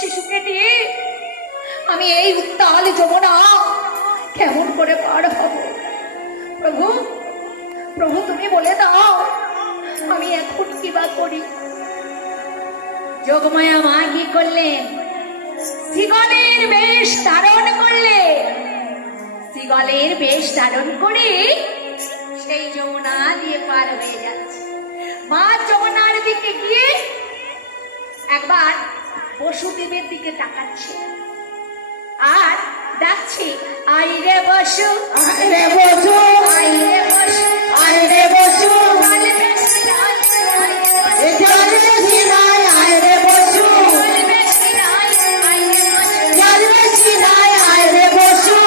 শিশুকে নিয়ে আমি এই উত্তাল যমুনা কেমন করে পার হব? প্রভু, প্রভু তুমি বলে দাও আমি এখন কি বা করি? যোগমায়া মা কি করলেন? শ্রীগণের বেশ ধারণ করলেন। শ্রীগণের বেশ ধারণ করে সেই যমুনা দিয়ে পার হয়ে যাচ্ছে। মা যমুনার দিকে গিয়ে একবার বসুদেবের দিকে তাকাচ্ছে আর ডাকছে, আইরে বসু, আইরে বসু, আইরে বসু, আইরে বসু, আইরে বেশি নাই, এ জল বেশি নাই, আইরে বসু, আইরে বেশি নাই, আইরে বসু। জল বেশি নাই, আইরে বসু,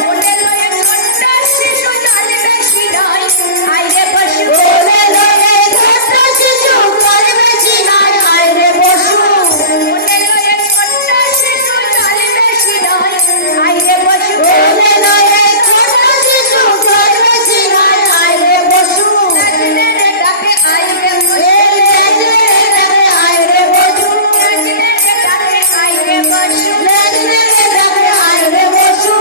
কোলে লয়ে ছোট্ট শিশু জল বেশি নাই, আইরে বসু। কোলে লয়ে ছোট্ট শিশু, জল বেশি নাই, আইরে বসু, কোলে লয়ে ছোট্ট শিশু জল বেশি নাই, আইরে বসু। কোলে লয়ে ছোট্ট শিশু, জল বেশি নাই, আইরে বসু, ডাকলে রে ডাকে আইরে বসু, এই ডাকলে ডাকে আইরে বসু, ডাকলে রে ডাকে আইরে বসু। ডাকলে ডাকে আইরে বসু,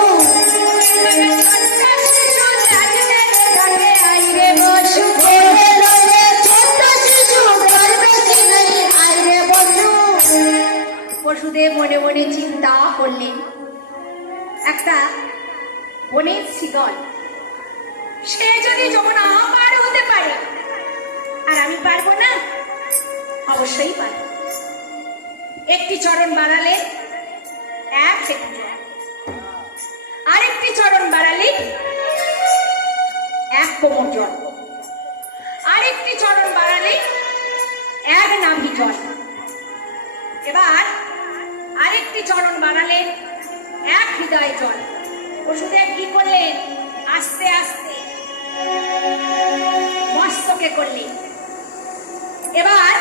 কোলে লয়ে ছোট্ট শিশু, জল বেশি নাই, আইরে বসু। বসুদেব মনে মনে চিন্তা করলেন, একটা বনের শ্রীগণ, সে যদি যমুনা পার হতে পারে আর আমি পারবো না? অবশ্যই পারবো। একটি চরণ বাড়ালে এক হেঁটু জল, আরেকটি চরণ বাড়ালে এক কোমর জল, আরেকটি চরণ বাড়ালে এক নাভি জল, এবার আরেকটি চরণ বাড়ালে এক হৃদয় জল। বসুদেব কি করলেন? আস্তে আস্তে মস্তকে করলেন। এবার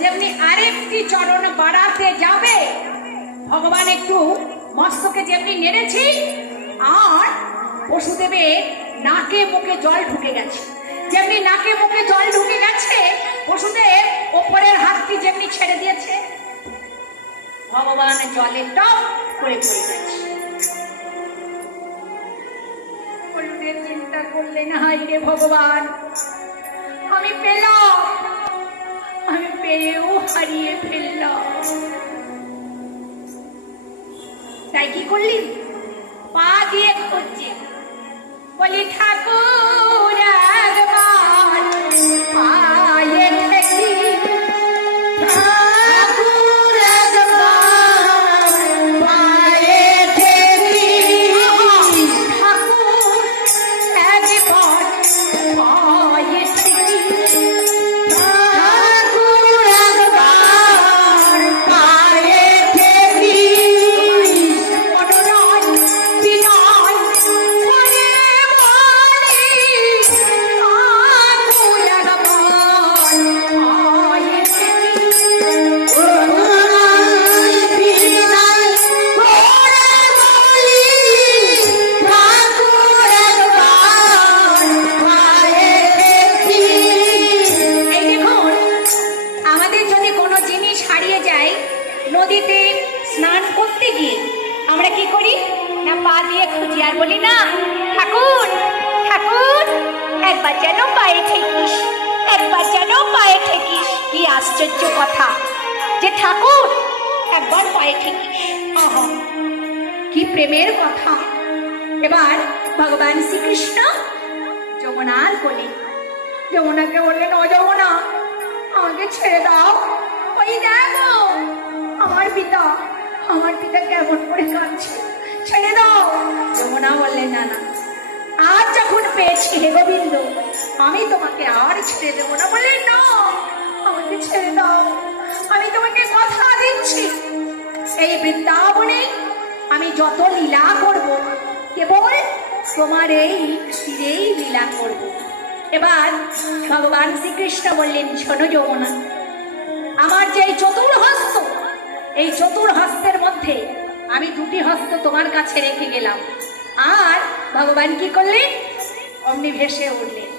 যেমনি আরেকটি চরণ বাড়াতে যাবে, ভগবান একটু মস্তকে যেমনি নেড়েছি আর বসুদেবের নাকে মুখে জল ঢুকে গেছে। যেমনি নাকে মুখে জল ঢুকে গেছে, বসুদেব ওপরের হাতটি যেমনি ছেড়ে দিয়েছে, ভগবান জলে টপ করে পড়ে গেছে। বসুদেব চিন্তা করলেন, হাই রে ভগবান, আমি পেলাম, আমি পেয়েও হারিয়ে ফেললাম। তাই কি করলি? পা দিয়ে খুঁজছে, বলি ঠাকুর একবার পায়ে ঠেকি, ঠাকুর একবার পায়ে ঠেকি, ঠাকুর একবার পায়ে ঠেকি, ঠাকুর একবার পায়ে ঠেকি, অনুনয় বিনয় করে বলি, ঠাকুর একবার পায়ে ঠেকি। অনুনয় বিনয় করে বলি, ঠাকুর একবার পায়ে ঠেকি। এই দেখুন, আমাদের যদি কোনো জিনিস হারিয়ে যায়, নদীতে স্নান করতে গিয়ে আমরা কি করি না, পা দিয়ে খুঁজি আর বলি, না ঠাকুর, ঠাকুর একবার যেন পায়ে ঠেকিস, একবার যেন পায়ে ঠেকিস। কি আশ্চর্য কথা যে ঠাকুর একবার পায়ে ঠেকিস, আহা কি প্রেমের কথা। এবার ভগবান শ্রীকৃষ্ণ যমুনার কোলে, যমুনাকে বললেন, ও যমুনা আমাকে ছেড়ে দাও, ওই দেখো আমার পিতা, আমার পিতা কেমন করে কাঁদছে, ছেড়ে দাও। যমুনা বললেন, না না, আজ যখন পেয়েছি হে গোবিন্দ, আমি তোমাকে আর ছেড়ে দেবো না। বললেন, না আমাকে ছেড়ে দাও, আমি তোমাকে কথা দিচ্ছি, এই বৃন্দাবনে আমি যত লীলা করব, কেবল তোমার এই তীরেই লীলা করব। এবার ভগবান শ্রীকৃষ্ণ বললেন, শোনো যমুনা, আমার যে এই চতুর্হস্ত, এই চতুর্হস্তের মধ্যে আমি দুটি হস্ত তোমার কাছে রেখে গেলাম। আর ভগবান কি করলেন? অমনি ভেসে উঠলেন।